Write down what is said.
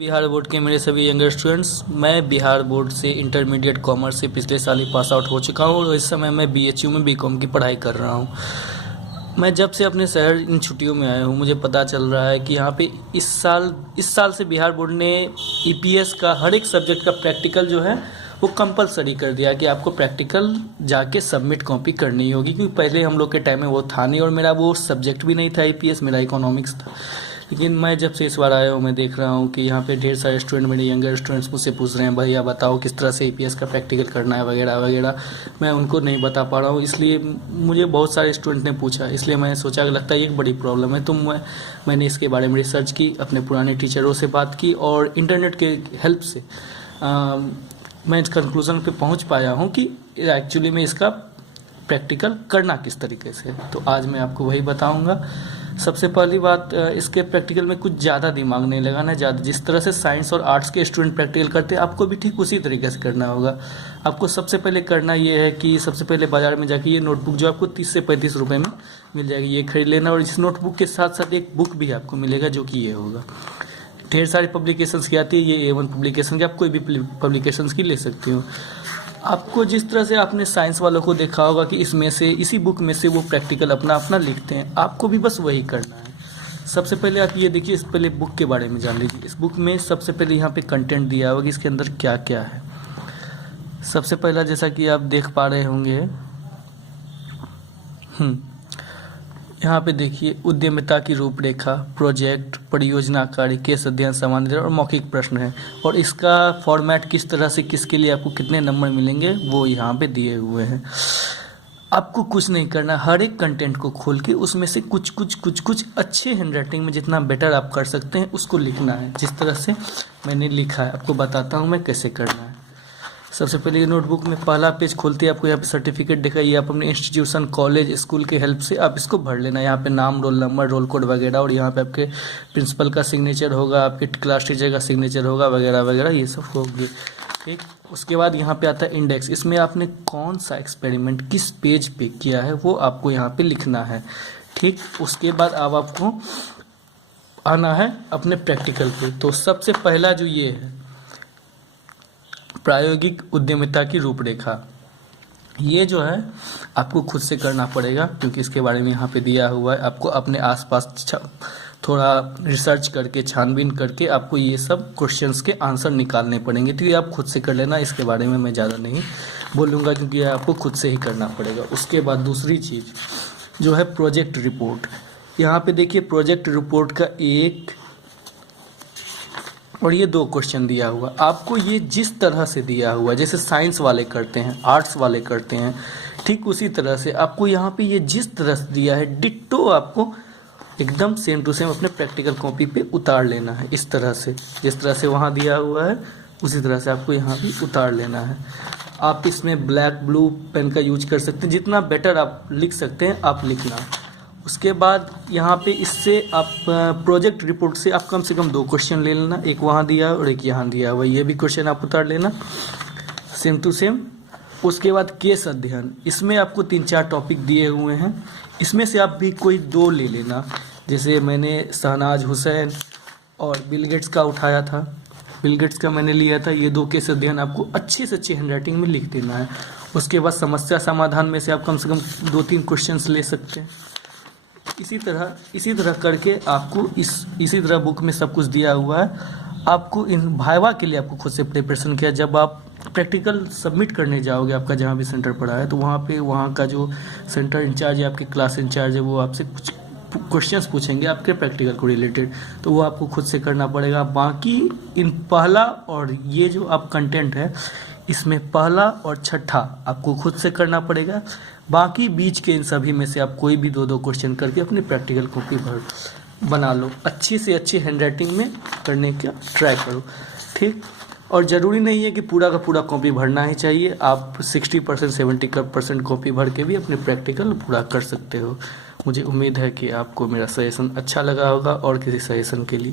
Bihar board के मेरे सभी यंगर स्टूडेंट्स, मैं बिहार बोर्ड से इंटरमीडिएट कॉमर्स से पिछले साल ही पास आउट हो चुका हूँ और इस समय मैं बीएचयू में बीकॉम की पढ़ाई कर रहा हूँ। मैं जब से अपने शहर इन छुट्टियों में आया हूँ, मुझे पता चल रहा है कि यहाँ पे इस साल से बिहार बोर्ड ने ईपीएस का हर एक सब्जेक्ट का प्रैक्टिकल जो है वो कंपलसरी कर दिया कि आपको प्रैक्टिकल जाके सबमिट कॉपी करनी होगी, क्योंकि पहले हम लोग के टाइम में वो था नहीं और मेरा वो सब्जेक्ट भी नहीं था ईपीएस, मेरा इकोनॉमिक्स था। लेकिन मैं जब से इस बार आया हूँ मैं देख रहा हूँ कि यहाँ पे ढेर सारे स्टूडेंट, मेरे यंगर स्टूडेंट्स मुझसे पूछ रहे हैं भैया बताओ किस तरह से ईपीएस का प्रैक्टिकल करना है वगैरह वगैरह। मैं उनको नहीं बता पा रहा हूँ, इसलिए मुझे बहुत सारे स्टूडेंट ने पूछा, इसलिए मैंने सोचा कि लगता है ये एक बड़ी प्रॉब्लम है। तो मैंने इसके बारे में रिसर्च की, अपने पुराने टीचरों से बात की और इंटरनेट के हेल्प से मैं इस कंक्लूज़न पे पहुँच पाया हूँ कि एक्चुअली में इसका प्रैक्टिकल करना किस तरीके से। तो आज मैं आपको वही बताऊँगा। सबसे पहली बात, इसके प्रैक्टिकल में कुछ ज़्यादा दिमाग नहीं लगाना, ज़्यादा जिस तरह से साइंस और आर्ट्स के स्टूडेंट प्रैक्टिकल करते हैं आपको भी ठीक उसी तरीके से करना होगा। आपको सबसे पहले करना ये है कि सबसे पहले बाज़ार में जाके ये नोटबुक जो आपको 30 से 35 रुपये में मिल जाएगी, ये खरीद लेना। और इस नोटबुक के साथ साथ एक बुक भी आपको मिलेगा जो कि ये होगा। ढेर सारी पब्लिकेशंस की आती है, ये A1 पब्लिकेशन की, आप कोई भी पब्लिकेशंस की ले सकती हो। आपको जिस तरह से आपने साइंस वालों को देखा होगा कि इसमें से इसी बुक में से वो प्रैक्टिकल अपना अपना लिखते हैं, आपको भी बस वही करना है। सबसे पहले आप ये देखिए, इस पहले बुक के बारे में जान लीजिए। इस बुक में सबसे पहले यहाँ पे कंटेंट दिया होगा कि इसके अंदर क्या क्या है। सबसे पहला जैसा कि आप देख पा रहे होंगे, यहाँ पे देखिए उद्यमिता की रूपरेखा, प्रोजेक्ट, परियोजना कार्य, केस अध्ययन, सामान्य और मौखिक प्रश्न है। और इसका फॉर्मेट किस तरह से किसके लिए आपको कितने नंबर मिलेंगे वो यहाँ पे दिए हुए हैं। आपको कुछ नहीं करना, हर एक कंटेंट को खोल के उसमें से कुछ अच्छे हैंडराइटिंग में जितना बेटर आप कर सकते हैं उसको लिखना है। जिस तरह से मैंने लिखा है आपको बताता हूँ मैं कैसे करना है। सबसे पहले नोटबुक में पहला पेज खोलते हैं, आपको यहाँ पे सर्टिफिकेट दिखाइए, आप अपने इंस्टीट्यूशन, कॉलेज, स्कूल के हेल्प से आप इसको भर लेना। यहाँ पे नाम, रोल नंबर, रोल कोड वगैरह, और यहाँ पे आपके प्रिंसिपल का सिग्नेचर होगा, आपके क्लास टीचर का सिग्नेचर होगा वगैरह वगैरह, ये सब होगी। ठीक, उसके बाद यहाँ पे आता है इंडेक्स। इसमें आपने कौन सा एक्सपेरिमेंट किस पेज पे किया है वो आपको यहाँ पे लिखना है। ठीक, उसके बाद अब आपको आना है अपने प्रैक्टिकल पे। तो सबसे पहला जो ये है प्रायोगिक उद्यमिता की रूपरेखा, ये जो है आपको खुद से करना पड़ेगा, क्योंकि इसके बारे में यहाँ पे दिया हुआ है। आपको अपने आसपास थोड़ा रिसर्च करके, छानबीन करके आपको ये सब क्वेश्चंस के आंसर निकालने पड़ेंगे। तो ये आप खुद से कर लेना, इसके बारे में मैं ज़्यादा नहीं बोलूँगा क्योंकि ये आपको खुद से ही करना पड़ेगा। उसके बाद दूसरी चीज़ जो है प्रोजेक्ट रिपोर्ट। यहाँ पे देखिए प्रोजेक्ट रिपोर्ट का एक और ये 2 क्वेश्चन दिया हुआ। आपको ये जिस तरह से दिया हुआ, जैसे साइंस वाले करते हैं, आर्ट्स वाले करते हैं, ठीक उसी तरह से आपको यहाँ पे ये जिस तरह से दिया है डिट्टो आपको एकदम सेम टू सेम अपने प्रैक्टिकल कॉपी पे उतार लेना है। इस तरह से जिस तरह से वहाँ दिया हुआ है उसी तरह से आपको यहाँ भी उतार लेना है। आप इसमें ब्लैक ब्लू पेन का यूज कर सकते हैं, जितना बेटर आप लिख सकते हैं आप लिखना। उसके बाद यहाँ पे इससे आप प्रोजेक्ट रिपोर्ट से आप कम से कम 2 क्वेश्चन ले लेना, एक वहाँ दिया और एक यहाँ दिया हुआ, ये भी क्वेश्चन आप उतार लेना सेम टू सेम। उसके बाद केस अध्ययन, इसमें आपको 3-4 टॉपिक दिए हुए हैं, इसमें से आप भी कोई 2 ले लेना। जैसे मैंने शहनाज हुसैन और बिल गेट्स का उठाया था, बिल गेट्स का मैंने लिया था। ये 2 केस अध्ययन आपको अच्छे से अच्छी हैंडराइटिंग में लिख देना है। उसके बाद समस्या समाधान में से आप कम से कम 2-3 क्वेश्चंस ले सकते हैं। इसी तरह करके आपको इसी तरह बुक में सब कुछ दिया हुआ है। आपको इन भाइवा के लिए आपको खुद से प्रिपरेशन किया। जब आप प्रैक्टिकल सबमिट करने जाओगे, आपका जहाँ भी सेंटर पड़ा है, तो वहाँ का जो सेंटर इंचार्ज है, आपके क्लास इंचार्ज है, वो आपसे कुछ क्वेश्चंस पूछेंगे आपके प्रैक्टिकल को रिलेटेड, तो वो आपको खुद से करना पड़ेगा। बाकी इन पहला और ये जो आप कंटेंट है इसमें पहला और छठा आपको खुद से करना पड़ेगा। बाकी बीच के इन सभी में से आप कोई भी 2-2 क्वेश्चन करके अपनी प्रैक्टिकल कॉपी बना लो। अच्छी से अच्छी हैंडराइटिंग में करने का ट्राई करो। ठीक, और ज़रूरी नहीं है कि पूरा का पूरा कॉपी भरना ही चाहिए, आप 60% 70% कॉपी भर के भी अपने प्रैक्टिकल पूरा कर सकते हो। मुझे उम्मीद है कि आपको मेरा सजेशन अच्छा लगा होगा, और किसी सजेशन के लिए